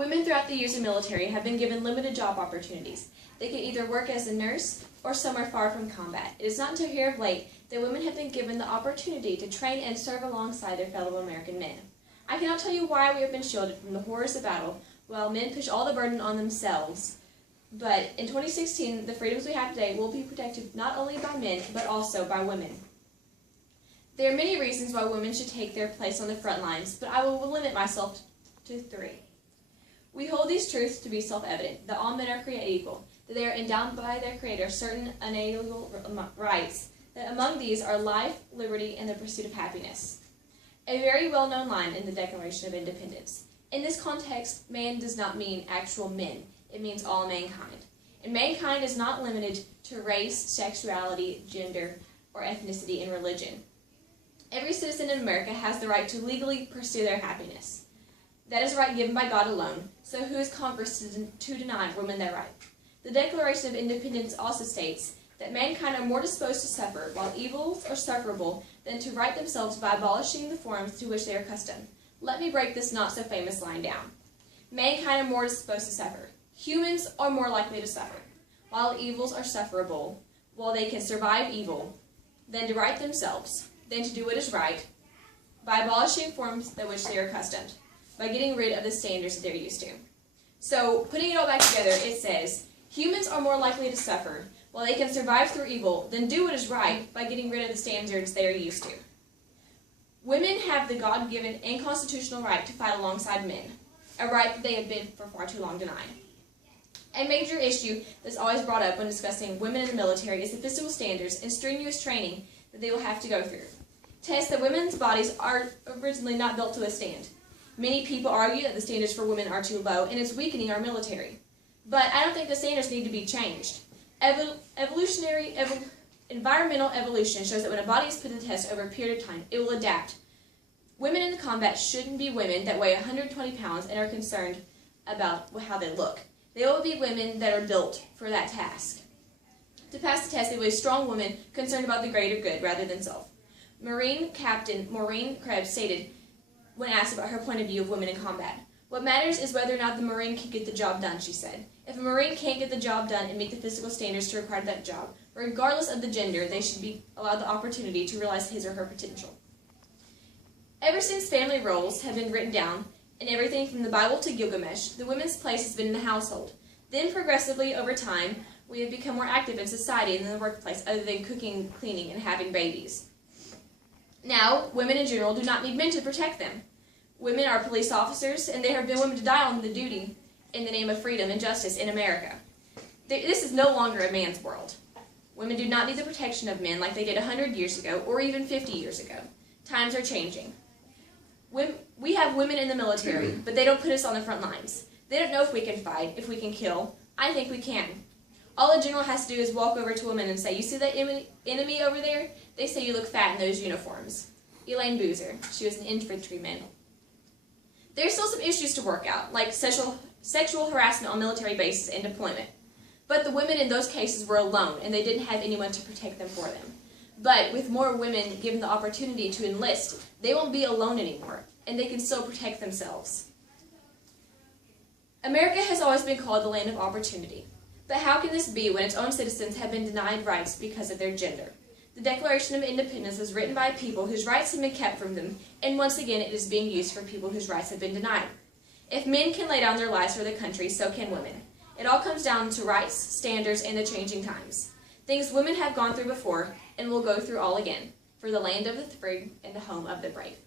Women throughout the years in military have been given limited job opportunities. They can either work as a nurse or somewhere far from combat. It is not until here of late that women have been given the opportunity to train and serve alongside their fellow American men. I cannot tell you why we have been shielded from the horrors of battle while men push all the burden on themselves. But in 2016, the freedoms we have today will be protected not only by men, but also by women. There are many reasons why women should take their place on the front lines, but I will limit myself to 3. We hold these truths to be self-evident, that all men are created equal, that they are endowed by their Creator certain unalienable rights, that among these are life, liberty, and the pursuit of happiness. A very well-known line in the Declaration of Independence. In this context, man does not mean actual men. It means all mankind. And mankind is not limited to race, sexuality, gender, or ethnicity and religion. Every citizen in America has the right to legally pursue their happiness. That is a right given by God alone, so who is Congress to deny women that right? The Declaration of Independence also states that mankind are more disposed to suffer, while evils are sufferable, than to right themselves by abolishing the forms to which they are accustomed. Let me break this not-so-famous line down. Mankind are more disposed to suffer. Humans are more likely to suffer, while evils are sufferable, while they can survive evil, than to right themselves, than to do what is right, by abolishing forms to which they are accustomed, by getting rid of the standards that they're used to. So, putting it all back together, it says, humans are more likely to suffer, while they can survive through evil, than do what is right by getting rid of the standards they are used to. Women have the God-given and constitutional right to fight alongside men, a right that they have been for far too long denied. A major issue that's always brought up when discussing women in the military is the physical standards and strenuous training that they will have to go through. Tests that women's bodies are originally not built to withstand. Many people argue that the standards for women are too low and it's weakening our military. But I don't think the standards need to be changed. Environmental evolution shows that when a body is put to the test over a period of time, it will adapt. Women in the combat shouldn't be women that weigh 120 pounds and are concerned about how they look. They will be women that are built for that task. To pass the test, they will be strong women concerned about the greater good rather than self. Marine Captain Maureen Krebs stated when asked about her point of view of women in combat, "What matters is whether or not the Marine can get the job done," she said. "If a Marine can't get the job done and meet the physical standards to require that job, regardless of the gender, they should be allowed the opportunity to realize his or her potential." Ever since family roles have been written down, in everything from the Bible to Gilgamesh, the women's place has been in the household. Then, progressively, over time, we have become more active in society and in the workplace, other than cooking, cleaning, and having babies. Now, women in general do not need men to protect them. Women are police officers, and there have been women to die on the duty in the name of freedom and justice in America. This is no longer a man's world. Women do not need the protection of men like they did 100 years ago or even 50 years ago. Times are changing. We have women in the military, but they don't put us on the front lines. They don't know if we can fight, if we can kill. I think we can. All a general has to do is walk over to a woman and say, "You see that enemy over there? They say you look fat in those uniforms." Elaine Boozer, she was an infantryman. There's still some issues to work out, like sexual harassment on military bases and deployment. But the women in those cases were alone, and they didn't have anyone to protect them for them. But with more women given the opportunity to enlist, they won't be alone anymore, and they can still protect themselves. America has always been called the land of opportunity. But how can this be when its own citizens have been denied rights because of their gender? The Declaration of Independence was written by people whose rights have been kept from them, and once again it is being used for people whose rights have been denied. If men can lay down their lives for the country, so can women. It all comes down to rights, standards, and the changing times. Things women have gone through before, and will go through all again, for the land of the free and the home of the brave.